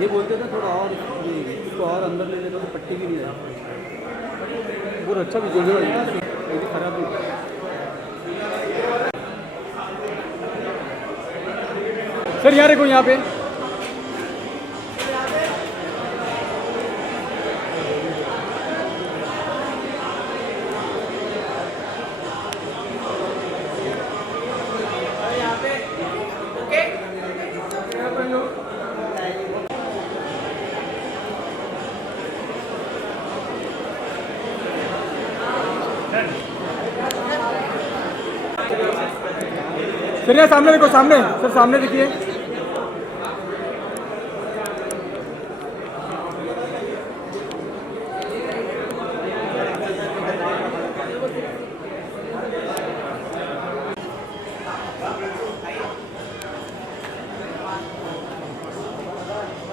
ये बोलते थे थोड़ा और इसको और अंदर ले लेते तो पट्टी भी नहीं रहती। बहुत अच्छा भी जो है खराब नहीं। सर यार को यहाँ पे सर यहाँ सामने देखो, सामने सर, सामने देखिए।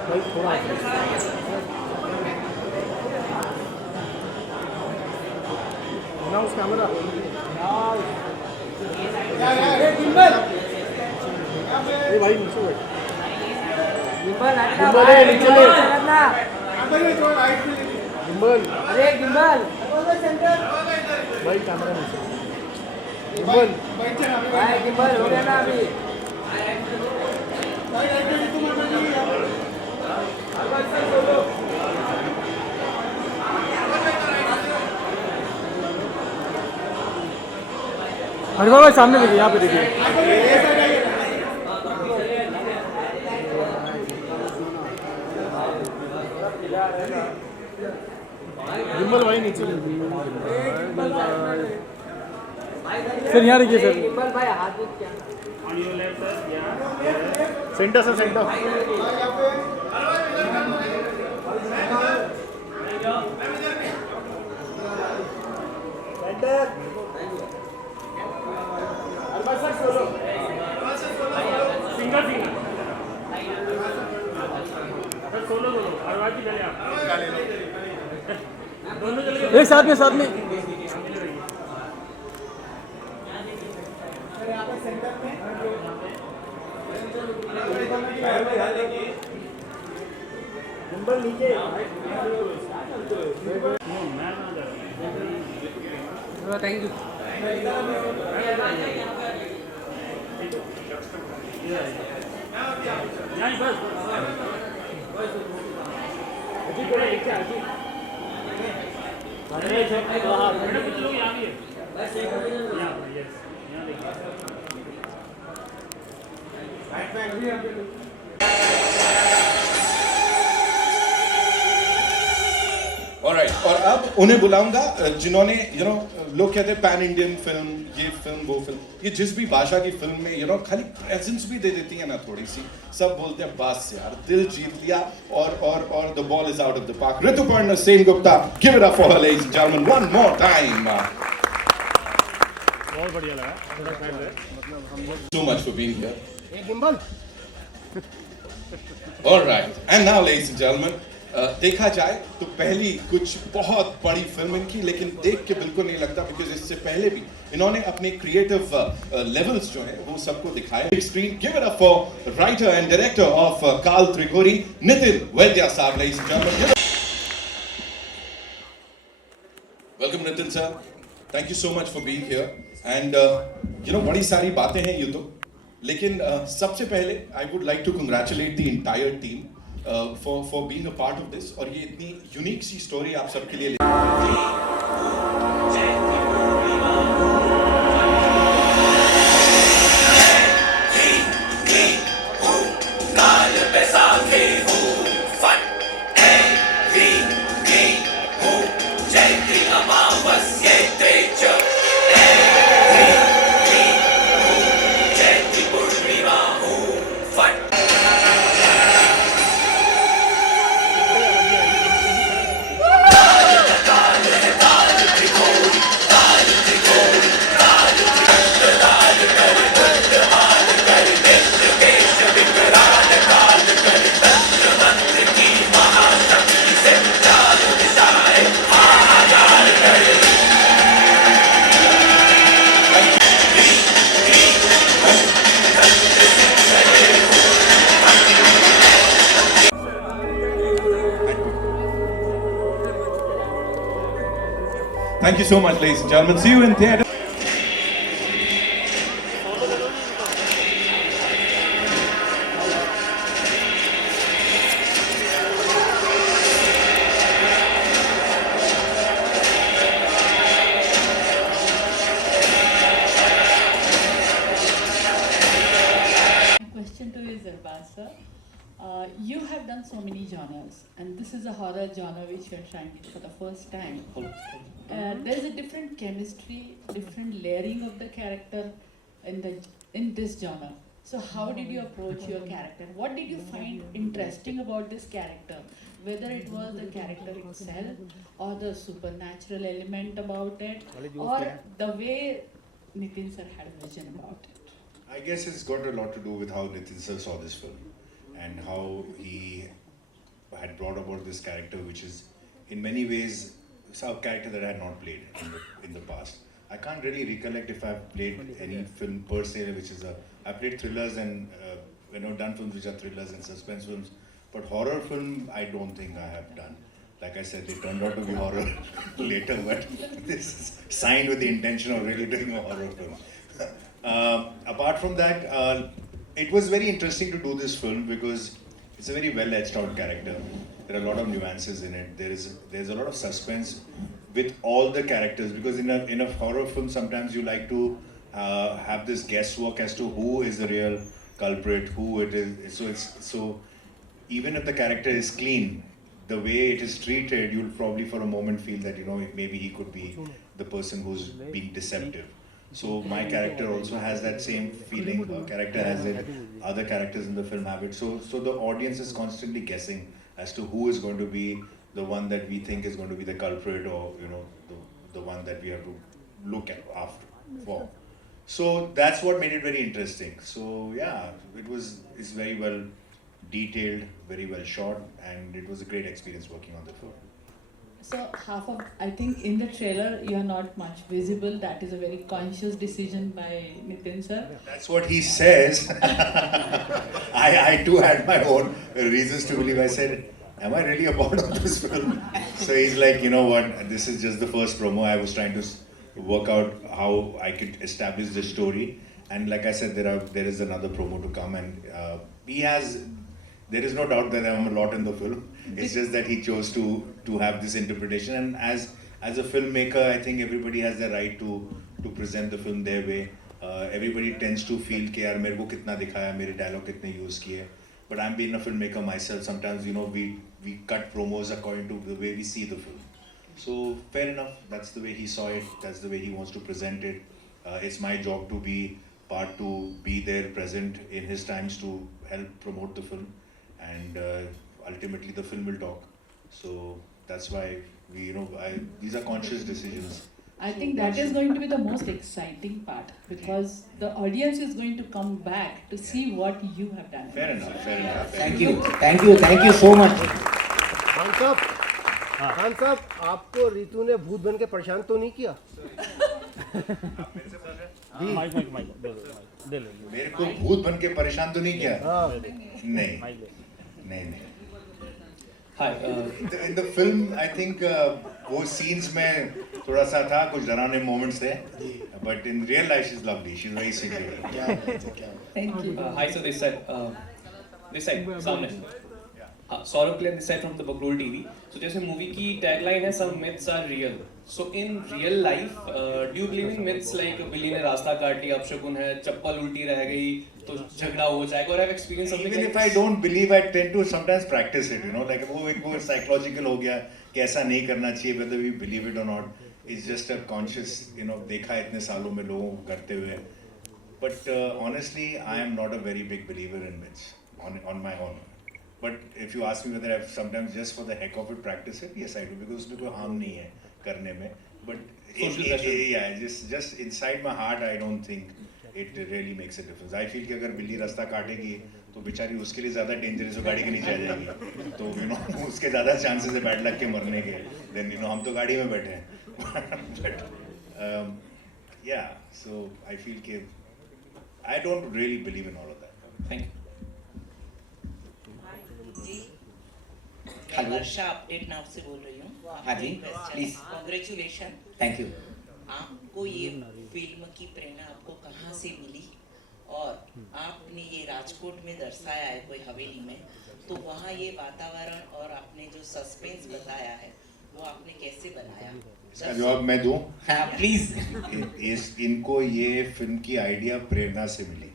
भाई थोड़ा ना उस कैमरा भाई नीचे बैठ। गिम्बल अरे गिम्बल भाई कैमरा नीचे। गिम्बल भाई गिम्बल हो गया ना अभी। हरिभाई भाई सामने देखिए, यहाँ पे देखिए। गिम्बल भाई नीचे सर, यहाँ देखिए sir. Centre sir, centre. Single single solo solo हर बार की चले आप दोनों चले एक साथ में, साथ में। नीचे थैंक यू। नहीं बस अजी को एक अजी अरे मैडम कुछ लोग यहाँ भी है बस एक यहाँ यस यहाँ देखिए Alright, और अब उन्हें बुलाऊंगा जिन्होंने लोग कहते हैं पैन इंडियन फिल्म, ये फिल्म वो फिल्म, ये जिस भी भाषा की फिल्म में खाली प्रेजेंस भी दे देती है ना थोड़ी सी, सब बोलते हैं बस यार दिल जीत लिया और the ball is out of the park. Rituparna Sengupta, give it up for her ladies and gentleman one more time. बहुत बढ़िया लगा, थोड़ा साइड है, मतलब हम लोग सो मच फॉर बीइंग हियर। एक gimbal. Alright, and now ladies and gentlemen, देखा जाए तो पहली कुछ बहुत बड़ी फिल्म इनकी, लेकिन देख के बिल्कुल नहीं लगता बिकॉज इससे पहले भी इन्होंने अपने क्रिएटिव लेवल्स जो है वो सबको दिखाए। Big screen, give it up for writer and director of Kaal Tripuri, Nitin Vaidya साहब, ladies and gentleman. Welcome Nitin sir, thank you so much for being here and बड़ी सारी बातें हैं ये तो, लेकिन सबसे पहले I would like to congratulate the entire team for being a part of this, और ये इतनी यूनिक सी स्टोरी आप सबके लिए Thank you so much, ladies and gentlemen. See you in theatre. My question to you is Irbaz sir. You have done so many genres, and this is a horror genre which you are trying it for the first time. There is a different chemistry, different layering of the character in this genre. So how did you approach your character? What did you find interesting about this character? Whether it was the character itself, or the supernatural element about it, or the way Nitin sir had a vision about it. I guess it's got a lot to do with how Nitin sir saw this film and how he had brought about this character, which is in many ways a character that I had not played in the past. I can't really recollect if I've played any film per se, which is I played thrillers and done films which are thrillers and suspense films, but horror film I don't think I have done. Like I said, they turned out to be horror later, but this is signed with the intention of really doing a horror film. Apart from that, it was very interesting to do this film because it's a very well etched out character. There are a lot of nuances in it. There's a lot of suspense with all the characters, because in a horror film sometimes you like to have this guesswork as to who is the real culprit, who it is. So even if the character is clean, the way it is treated, you'll probably for a moment feel that maybe he could be the person who's being deceptive. So my character also has that same feeling. Her character has it. Other characters in the film have it. So the audience is constantly guessing as to who is going to be the one that we think is going to be the culprit, or the one that we have to look at for. So that's what made it very interesting. So yeah, it's very well detailed, very well shot, and it was a great experience working on the film. So I think in the trailer you are not much visible. That is a very conscious decision by Nitin sir. That's what he says. I too had my own reasons to believe. I said, am I really a part of this film? So he's like, you know what, this is just the first promo. I was trying to work out how I could establish the story. And like I said, there is another promo to come, and there is no doubt that I'm a lot in the film. It's just that he chose to have this interpretation, and as a filmmaker, I think everybody has the right to present the film their way. Everybody tends to feel कि यार मेरे को कितना दिखाया, मेरे dialogue कितने use किए. But I'm being a filmmaker myself. Sometimes we cut promos according to the way we see the film. So fair enough. That's the way he saw it. That's the way he wants to present it. It's my job to be there, present in his times to help promote the film. And ultimately the film will talk. So that's why these are conscious decisions. I think that is going to be the most exciting part, because the audience is going to come back to see what you have done. Fair enough. Thank you so much. Khan साहब, आपको रितु ने भूत बन के परेशान तो नहीं किया? माइक दे लो। मेरे को भूत बन के परेशान तो नहीं किया? नहीं। Hi. In the film, I think वो scenes में थोड़ा सा था, कुछ डरावने moments थे. But in real life, she's lovely. She's very sweet. Thank you. Hi, so this side, सामने. Saurabh Clear, this side from the Bakrol TV. So जैसे movie की tagline है, some myths are real. So in real life, do you believe in myths like बिल्ली ने रास्ता काट लिया, अपशकुन है, चप्पल उल्टी रह गई, तो झगड़ा हो जाएगा, or have experienced something Even like if I don't believe, I tend to sometimes practice it. Like वो psychological हो गया कि ऐसा नहीं करना चाहिए, whether we believe it or not. It's just a conscious, देखा इतने सालों में लोगों को करते हुए. But honestly, I am not a very big believer in myths on my own. But if you ask me whether I've sometimes just for the heck of it practice it, yes I do, because उसमें कोई harm नहीं है करने में. But just inside my heart, I don't think it really makes a difference. I feel कि अगर बिल्ली रास्ता काटेगी तो बेचारी उसके लिए ज़्यादा dangerous हो, गाड़ी के नीचे आ जाएगी. तो उसके ज़्यादा chances है bad luck के मरने के. Then हम तो गाड़ी में बैठे हैं. But yeah, so I feel कि I don't really believe in all of that. Thank you. मैं वर्षा अपडेट नाउ से बोल रही हूँ. हाँ जी, प्लीज। कॉन्ग्रेचुलेशन। Thank you. आपको ये फिल्म की प्रेरणा आपको कहाँ से मिली, और आपने ये राजकोट में दर्शाया है कोई हवेली में, तो वहाँ ये वातावरण और आपने जो सस्पेंस बताया है वो आपने कैसे बनाया? इसका जवाब मैं दूं? हाँ प्लीज। इनको ये फिल्म की आइडिया प्रेरणा से मिली।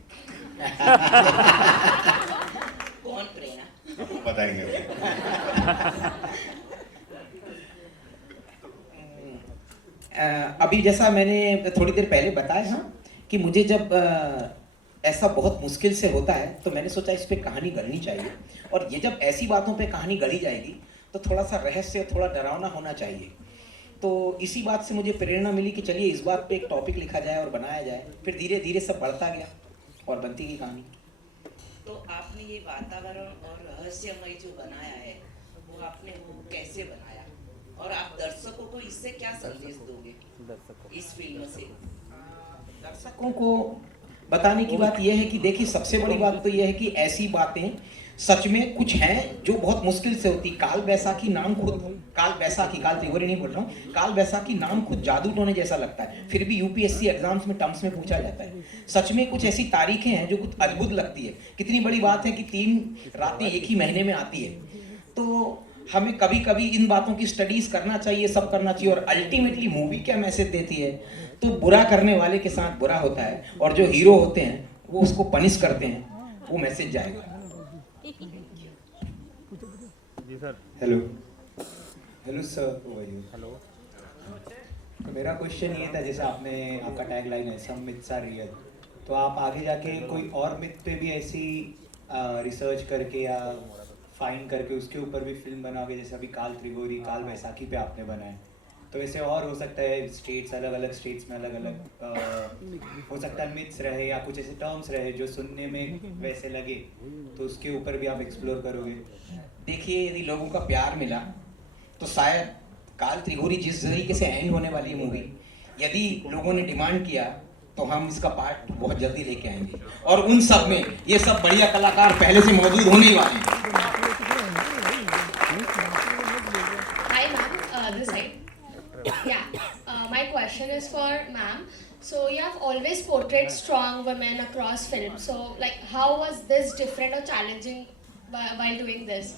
कौन प्रेरणा? आपको बताएंगे अभी। अभी जैसा मैंने थोड़ी देर पहले बताया ना कि मुझे जब ऐसा बहुत मुश्किल से होता है तो मैंने सोचा इस पे कहानी गढ़नी चाहिए, और ये जब ऐसी बातों पे कहानी गढ़ी जाएगी तो थोड़ा सा रहस्य, थोड़ा डरावना होना चाहिए। तो इसी बात से मुझे प्रेरणा मिली कि चलिए इस बात पे एक टॉपिक लिखा जाए और बनाया जाए। फिर धीरे धीरे सब बढ़ता गया और बनती गई कहानी। तो आपने ये वातावरण और रहस्यमय जो बनाया है वो आपने वो कैसे बनाया, और आप दर्शकों को इससे क्या संदेश दोगे इस फिल्म से? दर्शकों को बताने की बात यह है कि देखिए, सबसे बड़ी बात तो यह है कि ऐसी बातें सच में कुछ हैं जो बहुत मुश्किल से होती। काल बैसाखी नाम खुद, काल त्रिपुरी नहीं बोल रहा हूँ, काल बैसाखी नाम खुद जादू टोने जैसा लगता है, फिर भी यूपीएससी एग्जाम्स में टर्म्स में पूछा जाता है। सच में कुछ ऐसी तारीखें हैं जो कुछ अद्भुत लगती है। कितनी बड़ी बात है कि 3 रातें एक ही महीने में आती है। तो हमें कभी कभी इन बातों की स्टडीज करना चाहिए, सब करना चाहिए। और अल्टीमेटली मूवी क्या मैसेज देती है, तो बुरा करने वाले के साथ बुरा होता है, और जो हीरो होते हैं वो उसको पनिश करते हैं, वो मैसेज जाएगा। जी सर। Hello sir, hello. तो मेरा क्वेश्चन ये था, जैसे आपका टैग लाइन है सम मिथ्स आर रियल, तो आप आगे जाके कोई और मिथ पे भी ऐसी रिसर्च करके या फाइंड करके उसके ऊपर भी फिल्म बनाओगे? जैसे अभी काल त्रिपुरी, काल बैसाखी पे आपने बनाए, तो ऐसे और हो सकता है स्टेट्स, अलग अलग स्टेट्स में अलग अलग हो सकता है मिथ्स रहे या कुछ ऐसे टर्म्स रहे जो सुनने में वैसे लगे, तो उसके ऊपर भी आप एक्सप्लोर करोगे? देखिए, यदि लोगों का प्यार मिला तो शायद काल त्रिपुरी जिस तरीके से एंड होने वाली है मूवी, यदि लोगों ने डिमांड किया तो हम इसका पार्ट बहुत जल्दी लेके आएंगे, और उन सब में ये सब बढ़िया कलाकार पहले से मौजूद होने ही वाले हैं। Hi ma'am, this side. Yeah, my question is for ma'am. So you have always portrayed strong women across film. So like, how was this different or challenging while doing this?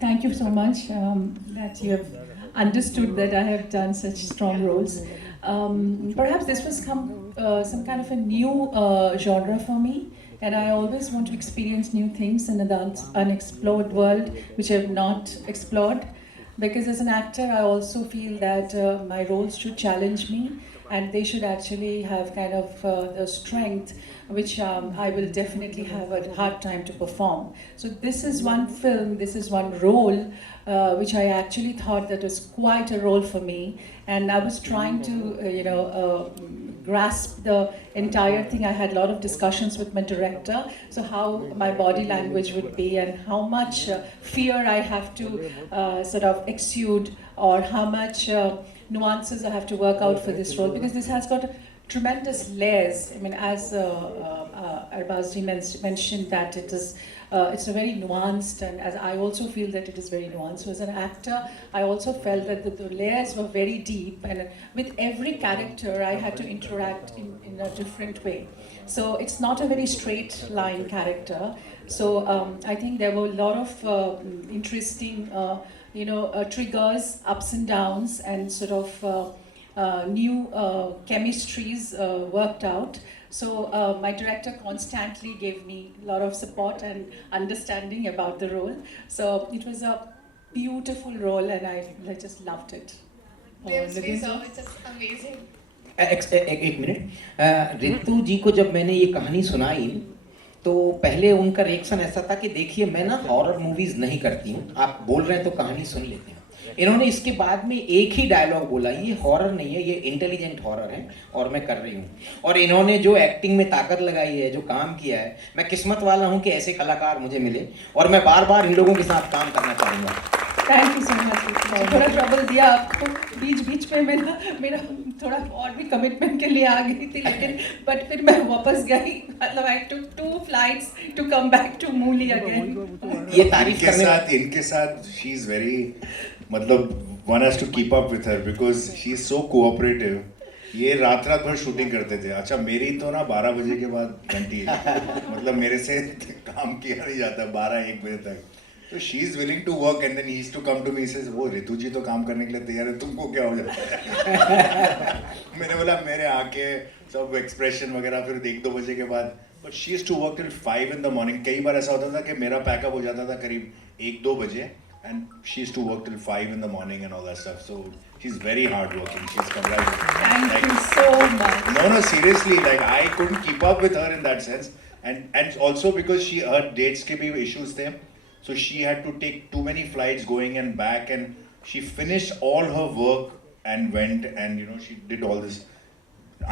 Thank you so much that you have understood that I have done such strong roles. Perhaps this was some kind of a new genre for me, and I always want to experience new things in an unexplored world which I have not explored. Because as an actor, I also feel that my roles should challenge me, and they should actually have kind of the strength which I will definitely have a hard time to perform. So this is one film, this is one role which I actually thought that was quite a role for me, and I was trying to grasp the entire thing. I had a lot of discussions with my director, so how my body language would be and how much fear I have to sort of exude, or how much nuances I have to work out for this role, because this has got tremendous layers. I mean, as Arbazji mentioned that it's a very nuanced, and as I also feel that it is very nuanced. So as an actor, I also felt that the layers were very deep, and with every character I had to interact in a different way. So it's not a very straight line character. So I think there were a lot of interesting triggers, ups and downs, and sort of new chemistries worked out. So my director constantly gave me a lot of support and understanding about the role. So it was a beautiful role, and I just loved it. It's just amazing. एक minute, Ritu जी को जब मैंने ये कहानी सुनाई तो पहले उनका रिएक्शन ऐसा था कि देखिए, मैं ना हॉरर मूवीज नहीं करती हूँ, आप बोल रहे हैं तो कहानी सुन लेते हैं। इन्होंने इसके बाद में एक ही डायलॉग बोला, ये हॉरर नहीं है, ये इंटेलिजेंट हॉरर है और मैं कर रही हूँ। और इन्होंने जो एक्टिंग में ताकत लगाई है, जो काम किया है, मैं किस्मत वाला हूँ कि ऐसे कलाकार मुझे मिले और मैं बार बार इन लोगों के साथ काम करना चाहूँगा। Thank you so much. थोड़ा ट्रबल दिया आपको, बीच बीच में मेरा थोड़ा और भी कमिटमेंट के लिए आ गई थी, लेकिन बट फिर मैं वापस गई। मतलब I took 2 flights to come back to Muli again. ये तारीफ करने इनके साथ शी इज वेरी, मतलब one has to keep up with her because she is so cooperative. ये रात भर शूटिंग करते थे। अच्छा मेरी तो ना 12 बजे के बाद घंटी मतलब मेरे से काम किया नहीं जाता 12-1 बजे तक। तो she is willing to work and then he is to come to me, says वो रितु जी तो काम करने के लिए तैयार है, तुमको क्या हो जाता है? मैंने बोला मेरे आके सब एक्सप्रेशन वगैरह फिर 1-2 बजे के बाद, but she is to work till 5 in the morning। कई बार ऐसा होता था कि मेरा पैकअप हो जाता था करीब 1-2 बजे and she used to work till 5 in the morning and all that stuff. So she's very hardworking. She's congratulations. Thank you so much. No, seriously, like I couldn't keep up with her in that sense, and also because her dates ke bhi issues the, so she had to take too many flights going and back, and she finished all her work and went, and you know she did all this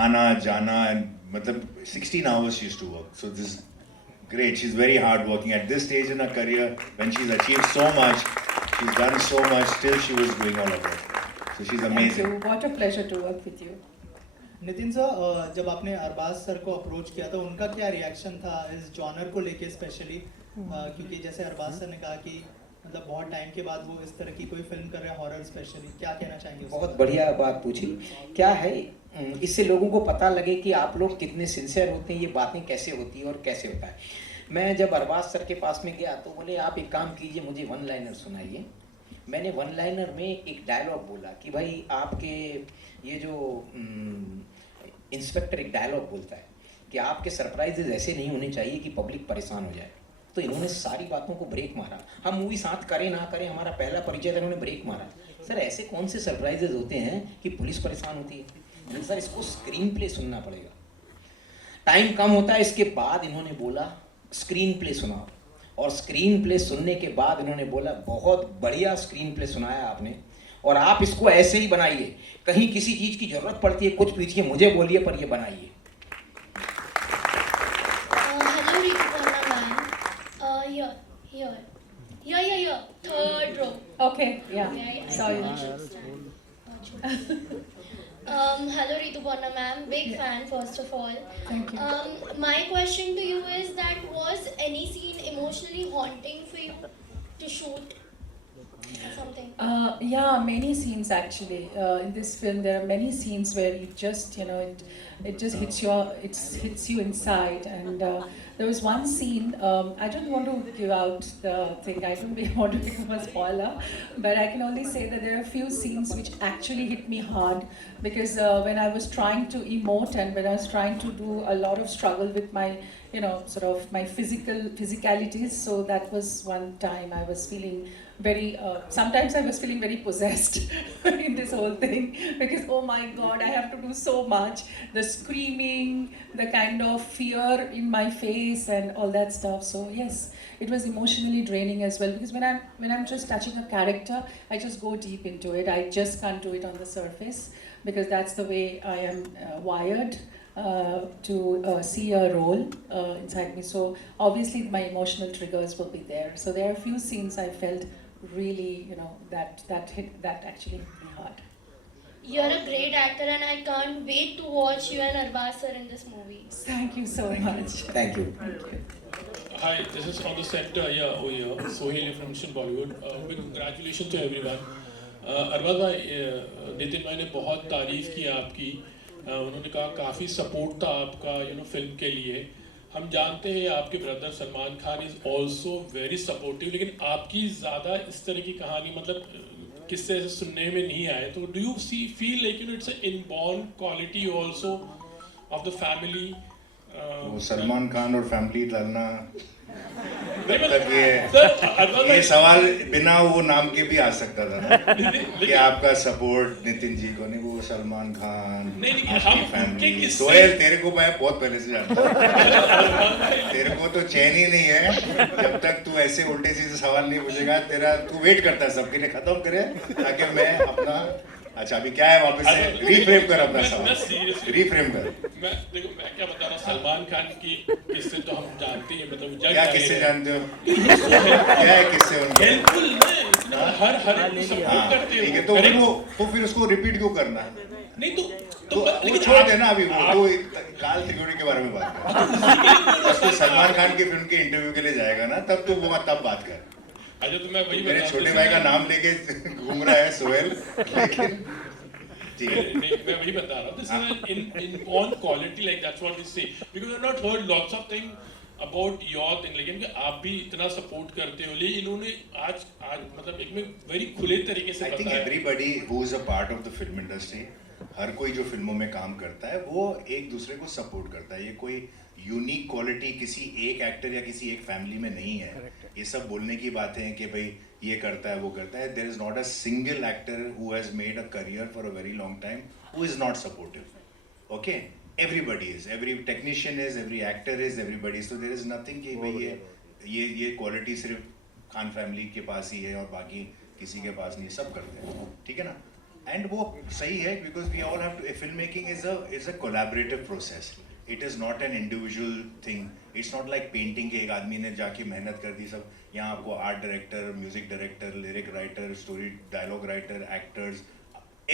ana jana and matlab 16 hours she used to work. So this is great. She's very hardworking at this stage in her career when she's achieved so much. She's done so much. Still, she was doing all of that. So she's amazing. Thank you. What a pleasure to work with you. Nitin sir, जब आपने Arbaaz sir को approach किया था, उनका क्या reaction था इस genre को लेके स्पेशली? क्योंकि जैसे अरबाज सर ने कहा कि मतलब बहुत टाइम के बाद वो इस तरह की कोई फिल्म कर रहे हैं हॉरर स्पेशली, क्या कहना चाहेंगे? बहुत बढ़िया बात पूछी। क्या है, इससे लोगों को पता लगे कि आप लोग कितने सिंसियर होते हैं, ये बातें कैसे होती है और कैसे होता है। मैं जब अरबाज सर के पास में गया तो बोले आप एक काम कीजिए, मुझे 1 लाइनर सुनाइए। मैंने 1 लाइनर में एक डायलॉग बोला कि भाई आपके ये जो इंस्पेक्टर एक डायलॉग बोलता है कि आपके सरप्राइजेज ऐसे नहीं होने चाहिए कि पब्लिक परेशान हो जाए। तो इन्होंने सारी बातों को ब्रेक मारा। हम मूवी साथ करें ना करें, हमारा पहला परिचय था, इन्होंने ब्रेक मारा। सर ऐसे कौन से सरप्राइजेज होते हैं कि पुलिस परेशान होती है? सर इसको स्क्रीन प्ले सुनना पड़ेगा, टाइम कम होता है। इसके बाद इन्होंने बोला स्क्रीन प्ले सुनाओ, और स्क्रीन प्ले सुनने के बाद इन्होंने बोला बहुत बढ़िया स्क्रीन प्ले सुनाया आपने, और आप इसको ऐसे ही बनाइए, कहीं किसी चीज़ की जरूरत पड़ती है कुछ पूछिए, मुझे बोलिए, पर ये बनाइए। Hello Rituparna ma'am. Here. Third row. Okay, yeah. Sorry. Hello Rituparna ma'am, big fan first of all. Thank you. My question to you is that was any scene emotionally haunting for you to shoot? Something. Yeah, many scenes actually. In this film, there are many scenes where it just, it just hits you inside. And there was one scene. I don't want to give out the thing. I don't want to become a spoiler, but I can only say that there are a few scenes which actually hit me hard because when I was trying to emote and when I was trying to do a lot of struggle with my, sort of my physicalities. So that was one time I was feeling very, sometimes I was feeling very possessed in this whole thing because oh my god, I have to do so much, the screaming, the kind of fear in my face and all that stuff. So yes, it was emotionally draining as well because when I'm just touching a character, I just go deep into it. I just can't do it on the surface because that's the way I am wired to see a role inside me. So obviously my emotional triggers will be there. So there are a few scenes I felt really, that actually hit me hard. You're a great actor and I can't wait to watch you and Arbaz sir in this movie. Thank you so much. Thank you. Hi, this is from the set over here, Sohail from Mission Bollywood. Big congratulations to everyone. Arbaaz भाई, नितिन भाई ने बहुत तारीफ की आपकी। उन्होंने कहा काफ़ी सपोर्ट था आपका फिल्म के लिए। हम जानते हैं आपके brother Salman Khan is also very supportive, लेकिन आपकी ज़्यादा इस तरह की कहानी मतलब किससे सुनने में नहीं आए। तो do you feel like it's a inborn quality also of the family? Salman Khan और फैमिली डालना तब तक सर ये सवाल बिना वो नाम के भी आ सकता था ना कि आपका सपोर्ट नितिन जी को नहीं, वो सलमान खान, आपकी फैमिली, सोहेल तेरे को मैं बहुत पहले से जानता हूँ, तेरे को तो चैन ही नहीं है जब तक तू ऐसे उल्टे सीधे सवाल नहीं पूछेगा, तेरा तू वेट करता है सबके लिए खत्म करे ताकि मैं अपना। अच्छा अभी क्या है, वापस से रीफ्रेम कर अपना सवाल, रीफ्रेम कर। मैं देखो मैं क्या बता रहा हूँ, सलमान खान की किस्से तो हम जानते हैं, मतलब क्या किस्से जानते हो, क्या है किस्से उनके? हेल्पफुल है, हर सपोर्ट करते ठीक है, हो। तो फिर उसको रिपीट क्यों करना है? नहीं तो वो छोड़ देना अभी, वो काल त्रिकोणी के बारे में बात कर। जब तू सलमान खान की फिल्म के इंटरव्यू के लिए जाएगा ना, तब तो वो तब बात कर। अच्छा तो मैं वही मेरे छोटे भाई का नाम लेके घूम रहा है सोहेल, लेकिन मैं वही बता रहा हूँ, this is in on quality, like that's what we say, because I've not heard lots of things about your thing, लेकिन कि आप भी इतना सपोर्ट करते हो, लेकिन इन्होंने आज मतलब एक में वेरी खुले तरीके से I think everybody who is a part of the film industry, हर कोई जो फिल्मों में काम करता है वो एक दूसरे को सपोर्ट करता है। ये कोई यूनिक क्वालिटी किसी एक एक्टर या किसी एक फैमिली में नहीं है। ये सब बोलने की बातें हैं कि भाई ये करता है वो करता है। There is not a single actor who has made a career for a very long time who is not supportive. Okay, everybody is, every technician is, every actor is, everybody. So there is nothing कि भाई ये quality सिर्फ Khan family के पास ही है और बाकी किसी के पास नहीं, सब करते हैं, ठीक है ना। एंड वो सही है, because we all have to, film making is a collaborative process. It is not an individual thing. It's not like painting के एक आदमी ने जाके मेहनत कर दी। सब यहाँ आपको art director, music director, lyric writer, story dialogue writer, actors,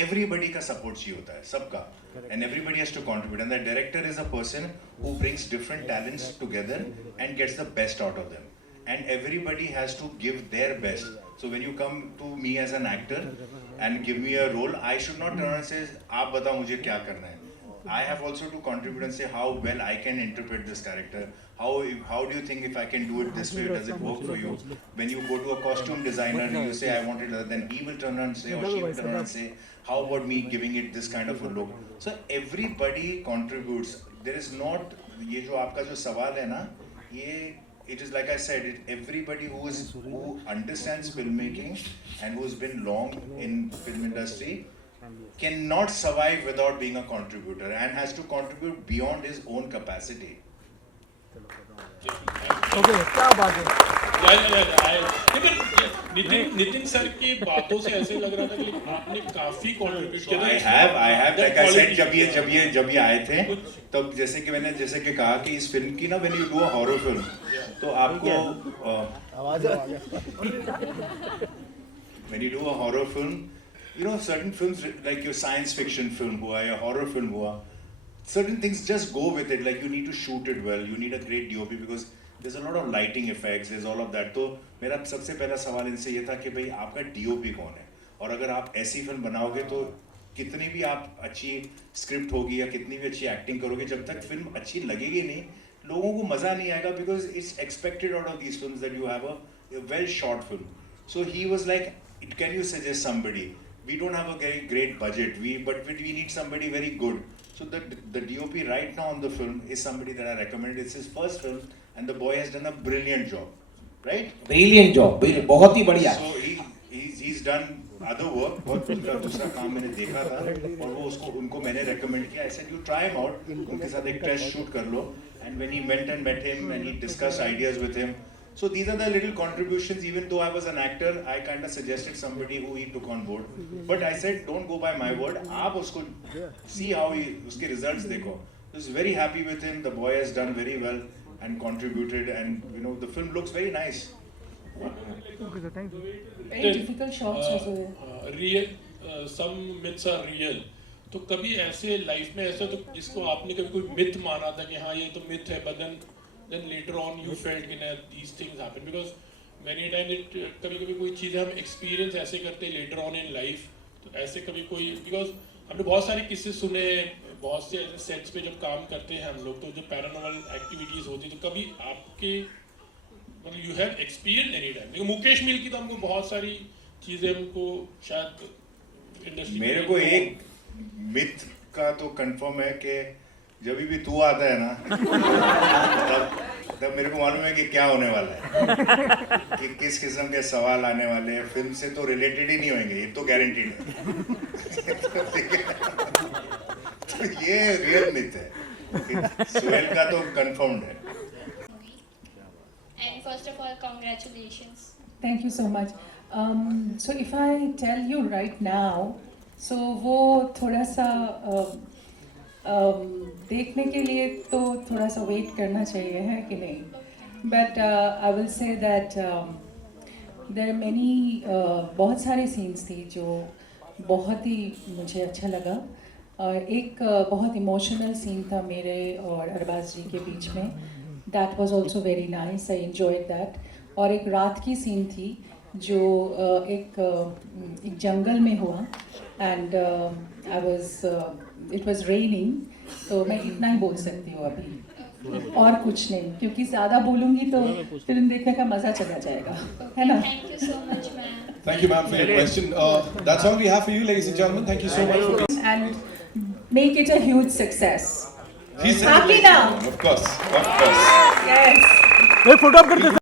everybody का सपोर्ट चाहिए होता है, सबका। And everybody has to contribute, and the director is a person who brings different talents together and gets the best out of them, and everybody has to give their best. So when you come to me as an actor and give me a role, I should not turn and say aap batao mujhe kya karna hai. I have also to contribute and say how well I can interpret this character. How do you think if I can do it this way, does it work for you? When you go to a costume designer and you say I want it, then he will turn around and say, or she will turn around and say, how about me giving it this kind of a look? So everybody contributes. There is not, ये जो आपका जो सवाल है ना, ये it is like I said, everybody who understands filmmaking and who's been long in film industry cannot survive without being a contributor and has to contribute beyond his own capacity. Okay, क्या बात है। Nitin sir की बातों से ऐसे लग रहा था कि आपने काफी कंट्रीब्यूट किया। I have like I said, जब ये आए थे तब जैसे कि मैंने कहा कि इस फिल्म की ना, when you do a horror film तो आपको when you do a horror film, you know, certain films like your science fiction film हुआ या horror film हुआ, certain things just go with it. Like you need to shoot it well, you need a great DOP because there's a lot of lighting effects, there's all of that. तो मेरा सबसे पहला सवाल इनसे ये था कि भाई आपका DOP कौन है, और अगर आप ऐसी फिल्म बनाओगे तो कितनी भी आप अच्छी स्क्रिप्ट होगी या कितनी भी अच्छी एक्टिंग करोगे, जब तक फिल्म अच्छी लगेगी नहीं, लोगों को मज़ा नहीं आएगा, because it's expected out of these films that you have a well short film. So he was like, can you suggest somebody? We don't have a very great budget, but we need somebody very good. So the DOP right now on the film is somebody that I recommended. It's his first film, and the boy has done a brilliant job, right? Brilliant job, बहुत ही बढ़िया. So he's done other work. बहुत दूसरा काम मैंने देखा था और वो उनको मैंने recommend किया. I said you try him out. उनके साथ एक test shoot कर लो. And when he went and met him and he discussed ideas with him. So these are the little contributions. Even though I was an actor, I kind of suggested somebody who he took on board. But I said, don't go by my word. आप उसको see how उसके results देखो. I was very happy with him. The boy has done very well and contributed, and you know the film looks very nice. Very difficult shots also. Real, some myths are real. तो कभी ऐसे life में ऐसा तो जिसको आपने कभी कोई मिथ माना था कि हाँ ये तो मिथ है, but then later on you felt कि these things happen, because many times कभी कोई चीज़ें हम experience ऐसे करते हैं later on in life. तो ऐसे कभी कोई, because हमने बहुत सारे किस्से सुने, बहुत से ऐसे सेट्स पे जब काम करते हैं हम लोग, तो जो पैरानॉर्मल एक्टिविटीज होती है, तो कभी आपके मतलब you have experience any time? देखो मुकेश मिल की तो हमको बहुत सारी चीज़ें हमको शायद इंडस्ट्री, मेरे को एक मिथ का तो कंफर्म है कि जब भी तू आता है ना तब मेरे को मालूम है कि क्या होने वाला है कि किस किस्म के सवाल आने वाले हैं। फिल्म से तो रिलेटेड ही नहीं होंगे, ये तो गारंटीड है। तो ये रियल मिथ है कि सोहेल का तो कंफर्म्ड है। And first of all, congratulations. Thank you so much. So if I tell you right now, so वो थोड़ा सा देखने के लिए तो थोड़ा सा वेट करना चाहिए, है कि नहीं? But I will say that there are many बहुत सारे scenes थी जो बहुत ही मुझे अच्छा लगा। और एक बहुत इमोशनल सीन था मेरे और अरबाज जी के बीच में, that was also very nice, I enjoyed that. और एक रात की सीन थी जो एक जंगल में हुआ and I was it was raining, तो मैं इतना ही बोल सकती हूँ अभी और कुछ नहीं, क्योंकि ज़्यादा बोलूँगी तो फिल्म देखने का मज़ा चला जाएगा, है ना? Thank you so much, ma'am. Thank you, ma'am, for your question. That's all we have for you, ladies and gentlemen. Thank you so much for And make it a huge success. Happy Happy now? Of course, of course. Yes. एक photo आप करते